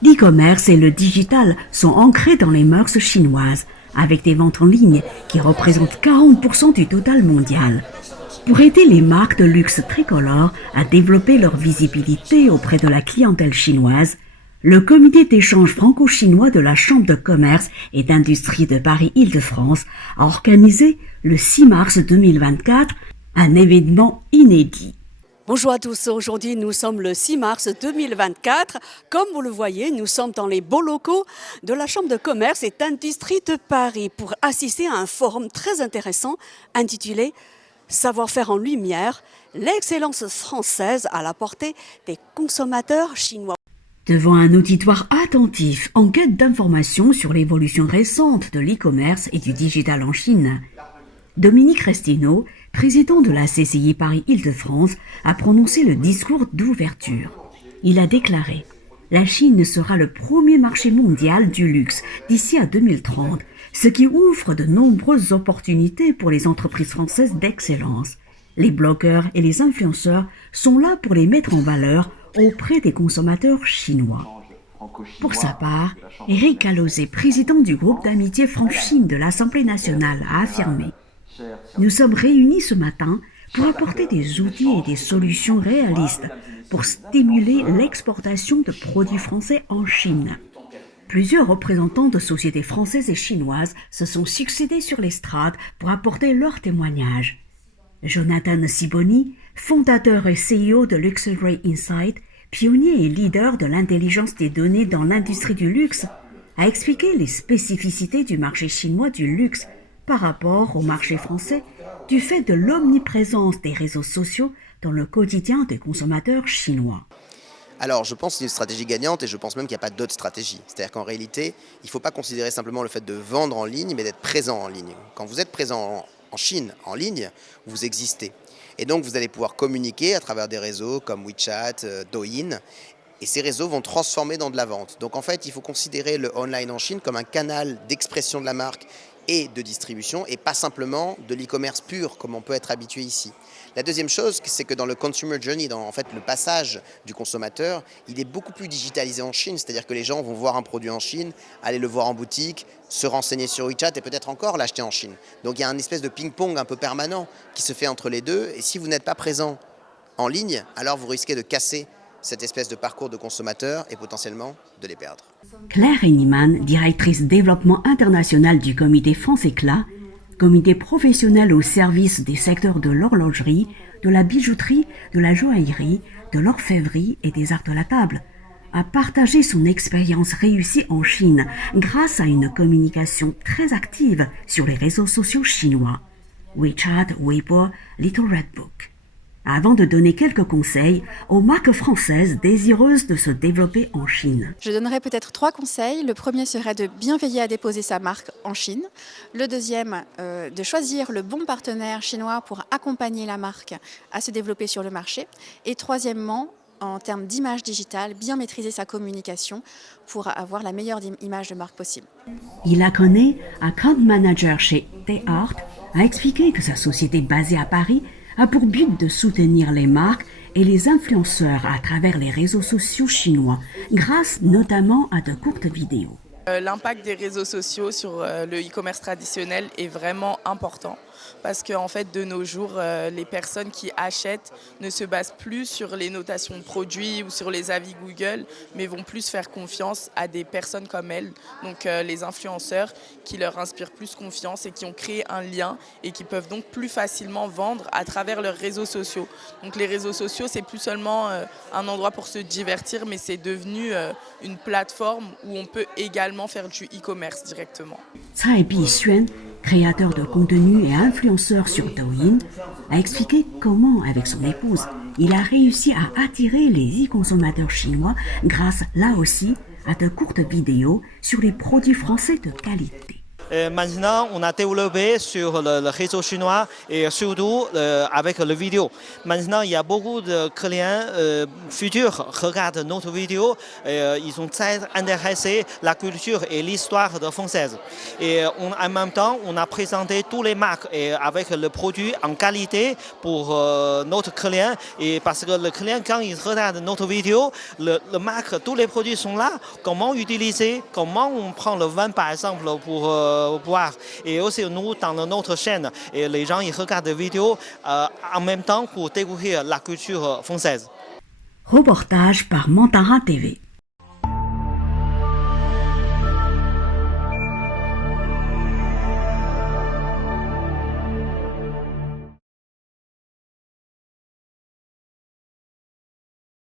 L'e-commerce et le digital sont ancrés dans les mœurs chinoises, avec des ventes en ligne qui représentent 40% du total mondial. Pour aider les marques de luxe tricolores à développer leur visibilité auprès de la clientèle chinoise, le comité d'échange franco-chinois de la Chambre de commerce et d'industrie de Paris-Île-de-France a organisé le 6 mars 2024 un événement inédit. Bonjour à tous, aujourd'hui nous sommes le 6 mars 2024. Comme vous le voyez, nous sommes dans les beaux locaux de la Chambre de commerce et d'industrie de Paris pour assister à un forum très intéressant intitulé « Savoir-faire en lumière, l'excellence française à la portée des consommateurs chinois ». Devant un auditoire attentif en quête d'informations sur l'évolution récente de l'e-commerce et du digital en Chine, Dominique Restineau, président de la CCI Paris-Île-de-France, a prononcé le discours d'ouverture. Il a déclaré « La Chine sera le premier marché mondial du luxe d'ici à 2030, ce qui ouvre de nombreuses opportunités pour les entreprises françaises d'excellence. Les blogueurs et les influenceurs sont là pour les mettre en valeur auprès des consommateurs chinois. » Pour sa part, Éric Alauzet, président du groupe d'amitié France-Chine de l'Assemblée nationale, a affirmé « Nous sommes réunis ce matin pour apporter des outils et des solutions réalistes pour stimuler l'exportation de produits français en Chine. » Plusieurs représentants de sociétés françaises et chinoises se sont succédés sur l'estrade pour apporter leurs témoignages. Jonathan Sibony, fondateur et CEO de Luxury Insight, pionnier et leader de l'intelligence des données dans l'industrie du luxe, a expliqué les spécificités du marché chinois du luxe par rapport au marché français du fait de l'omniprésence des réseaux sociaux dans le quotidien des consommateurs chinois. Alors, je pense que c'est une stratégie gagnante et je pense même qu'il n'y a pas d'autre stratégie. C'est-à-dire qu'en réalité, il ne faut pas considérer simplement le fait de vendre en ligne, mais d'être présent en ligne. Quand vous êtes présent en Chine, en ligne, vous existez. Et donc, vous allez pouvoir communiquer à travers des réseaux comme WeChat, Douyin. Et ces réseaux vont transformer dans de la vente. Donc, en fait, il faut considérer le online en Chine comme un canal d'expression de la marque et de distribution, et pas simplement de l'e-commerce pur, comme on peut être habitué ici. La deuxième chose, c'est que dans le consumer journey, dans en fait, le passage du consommateur, il est beaucoup plus digitalisé en Chine, c'est-à-dire que les gens vont voir un produit en Chine, aller le voir en boutique, se renseigner sur WeChat et peut-être encore l'acheter en Chine. Donc il y a une espèce de ping-pong un peu permanent qui se fait entre les deux, et si vous n'êtes pas présent en ligne, alors vous risquez de casser cette espèce de parcours de consommateur et potentiellement de les perdre. Claire Henniman, directrice développement international du comité France Éclat, comité professionnel au service des secteurs de l'horlogerie, de la bijouterie, de la joaillerie, de l'orfèvrerie et des arts de la table, a partagé son expérience réussie en Chine grâce à une communication très active sur les réseaux sociaux chinois, WeChat, Weibo, Little Red Book. Avant de donner quelques conseils aux marques françaises désireuses de se développer en Chine. Je donnerais peut-être 3 conseils. Le premier serait de bien veiller à déposer sa marque en Chine. Le deuxième, de choisir le bon partenaire chinois pour accompagner la marque à se développer sur le marché. Et troisièmement, en termes d'image digitale, bien maîtriser sa communication pour avoir la meilleure image de marque possible. Ila Koné, account manager chez T-Art, a expliqué que sa société basée à Paris a pour but de soutenir les marques et les influenceurs à travers les réseaux sociaux chinois, grâce notamment à de courtes vidéos. L'impact des réseaux sociaux sur le e-commerce traditionnel est vraiment important parce qu'en fait, de nos jours, les personnes qui achètent ne se basent plus sur les notations de produits ou sur les avis Google, mais vont plus faire confiance à des personnes comme elles, donc les influenceurs qui leur inspirent plus confiance et qui ont créé un lien et qui peuvent donc plus facilement vendre à travers leurs réseaux sociaux. Donc les réseaux sociaux, c'est plus seulement un endroit pour se divertir, mais c'est devenu une plateforme où on peut également faire du e-commerce directement. Cai Bixuan, créateur de contenu et influenceur sur Douyin, a expliqué comment, avec son épouse, il a réussi à attirer les e-consommateurs chinois grâce, là aussi, à de courtes vidéos sur les produits français de qualité. Maintenant, on a développé sur le réseau chinois et surtout avec la vidéo. Maintenant, il y a beaucoup de clients futurs qui regardent notre vidéo. Ils sont très intéressés la culture et l'histoire de française. Et en même temps, on a présenté toutes les marques et avec le produit en qualité pour notre client. Et parce que le client, quand il regarde notre vidéo, le marque, tous les produits sont là. Comment utiliser, comment on prend le vin par exemple pour boire. Et aussi nous, dans notre chaîne, et les gens ils regardent des vidéos en même temps pour découvrir la culture française. Reportage par Mantara TV.